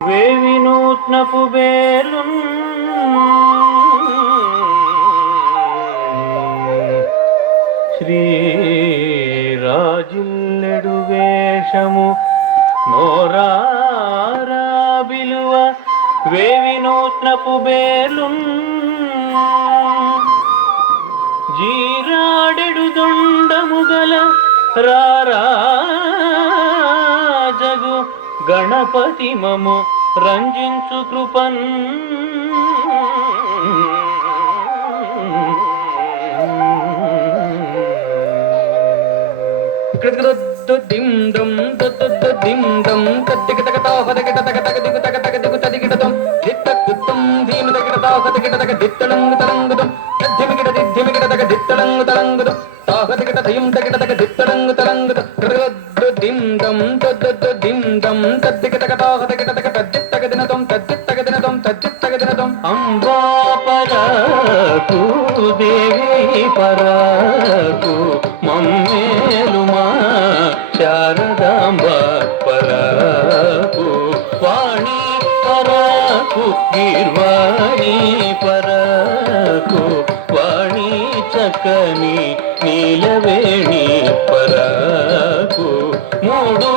వేవి నూత్నపు బేలున్ శ్రీరాజిల్లెడు వేషము నోరారా బిలువ వేవి నూత్నపు బేలున్ జీరాడెడు దొండముగల రారాజగు గణపతి మము రంజించు కృపన్ దిందం దిందం తద్దిగతగతా హదగతగతగ దిగుతగతగ దిగుతదిగిటతం దిత్తకుత్తం దీను దగతగతగ దిత్తలంగు తలంగుదం తద్దిమిగిట దిద్దిమిగిటగ దిత్తలంగు తలంగుదం తాహదగిట దయం దగతగ దిత్తలంగు తలంగుదం దిందం దిందం తద్దిగతగతా హదగతగ తద్దిత్తగ దినతం తద్దిత్తగ దినతం తద్దిత్తగ దినతం అంబా పరకు దేవి పరకు మమ్మేలుమా శారదాంబ పరకు వాణి పరకు గీర్వాణి పరకు వాణి చక్కని నీలవేణి పరకు మూడు